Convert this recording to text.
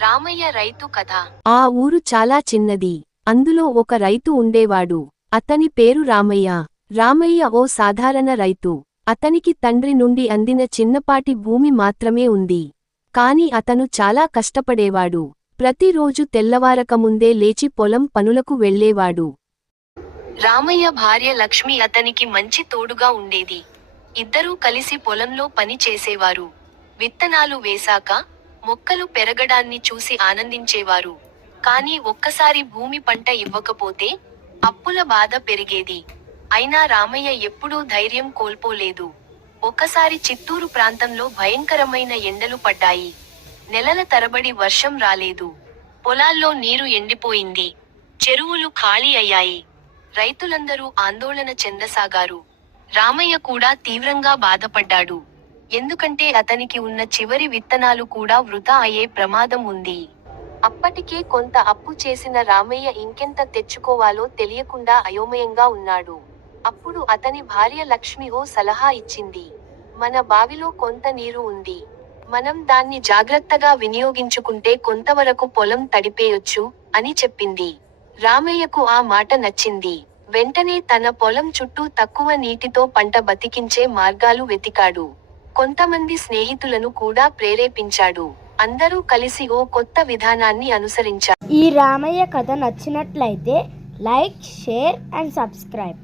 రామయ్య రైతు కథ. ఆ ఊరు చాలా చిన్నది. అందులో ఒక రైతు ఉండేవాడు. అతని పేరు రామయ్య. రామయ్య ఓ సాధారణ రైతు. అతనికి తండ్రి నుండి అందిన చిన్నపాటి భూమి మాత్రమే ఉంది. కాని అతను చాలా కష్టపడేవాడు. ప్రతిరోజు తెల్లవారకముందే లేచి పొలం పనులకు వెళ్ళేవాడు. రామయ్య భార్య లక్ష్మి అతనికి మంచి తోడుగా ఉండేది. ఇద్దరూ కలిసి పొలంలో పని చేసేవారు. విత్తనాలు వేశాక మొక్కలు పెరగడాన్ని చూసి ఆనందించేవారు. కానీ ఒక్కసారి భూమి పంట ఇవ్వకపోతే అప్పుల బాధ పెరిగేది. అయినా రామయ్య ఎప్పుడూ ధైర్యం కోల్పోలేదు. ఒకసారి చిత్తూరు ప్రాంతంలో భయంకరమైన ఎండలు పడ్డాయి. నెలల తరబడి వర్షం రాలేదు. పొలాల్లో నీరు ఎండిపోయింది. చెరువులు ఖాళీ అయ్యాయి. రైతులందరూ ఆందోళన చెందసాగారు. రామయ్య కూడా తీవ్రంగా బాధపడ్డాడు. ఎందుకంటే అతనికి ఉన్న చివరి విత్తనాలు కూడా వృధా అయ్యే ప్రమాదం ఉంది. అప్పటికే కొంత అప్పు చేసిన రామయ్య ఇంకెంత తెచ్చుకోవాలో తెలియకుండా అయోమయంగా ఉన్నాడు. అప్పుడు అతని భార్య లక్ష్మి ఓ సలహా ఇచ్చింది. మన బావిలో కొంత నీరు ఉంది. మనం దాన్ని జాగ్రత్తగా వినియోగించుకుంటే కొంతవరకు పొలం తడిపేయొచ్చు అని చెప్పింది. రామయ్యకు ఆ మాట నచ్చింది. వెంటనే తన పొలం చుట్టూ తక్కువ నీటితో పంట బతికించే మార్గాలు వెతికాడు. కొంతమంది స్నేహితులను కూడా ప్రేరేపించాడు. అందరూ కలిసి ఓ కొత్త విధానాన్ని అనుసరించారు. ఈ రామయ్య కథ నచ్చినట్లయితే లైక్, షేర్ అండ్ సబ్స్క్రైబ్.